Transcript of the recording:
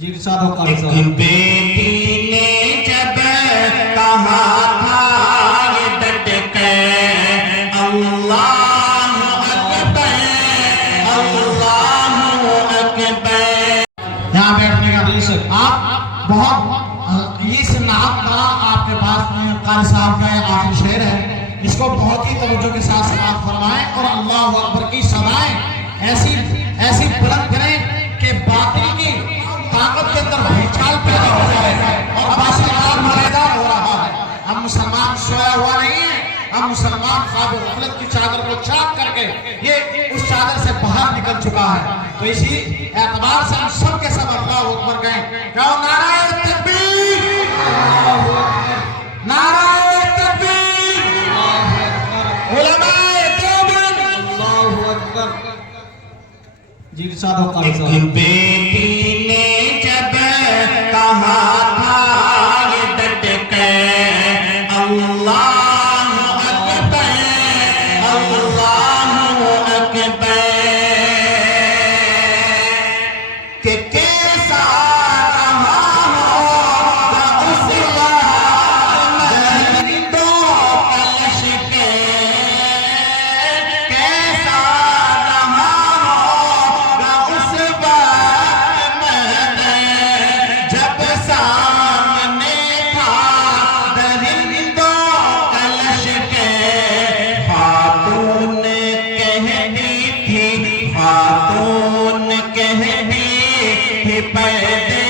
जी साधो एक बेटी ने जब कहा था ये डट के अल्लाह अकबर, अल्लाह अकबर। यहाँ बैठने का आप बहुत इस नाम का आपके पास कारी साहब का आखिरी शेर है, इसको बहुत ही तवज्जो के साथ समाप्त फरमाएं और अल्लाह अकबर की सदाएं ऐसी ऐसी बुलंद करें कि बातिल की ताकत के अंदर भूचाल पैदा हो जाए और बादशाह मरेदार हो रहा है। हम मुसलमान सोया हुआ नहीं है, हम मुसलमान ख्वाब गफलत की चादर को चाक करके ये उस चादर से बाहर निकल चुका है। तो इसी एतबार से हम सब के सब अल्लाह अकबर कहें। क्या नाराए तकबीर, नाराए तकबीर, उलमाए देवबंद, अल्लाहू अकबर। जी साधो कारी साहब एक बेटी ने जब कहा था ये डट के अल्लाह अकबर, अल्लाह अकबर, कि कैसा रहा होगा उस वक्त दो कलश के, कैसा रहा होगा उस वक्त मैंने जब सामने था दरिंदों कलश के। खातून कहती थी, खातून कहती थी पर्दे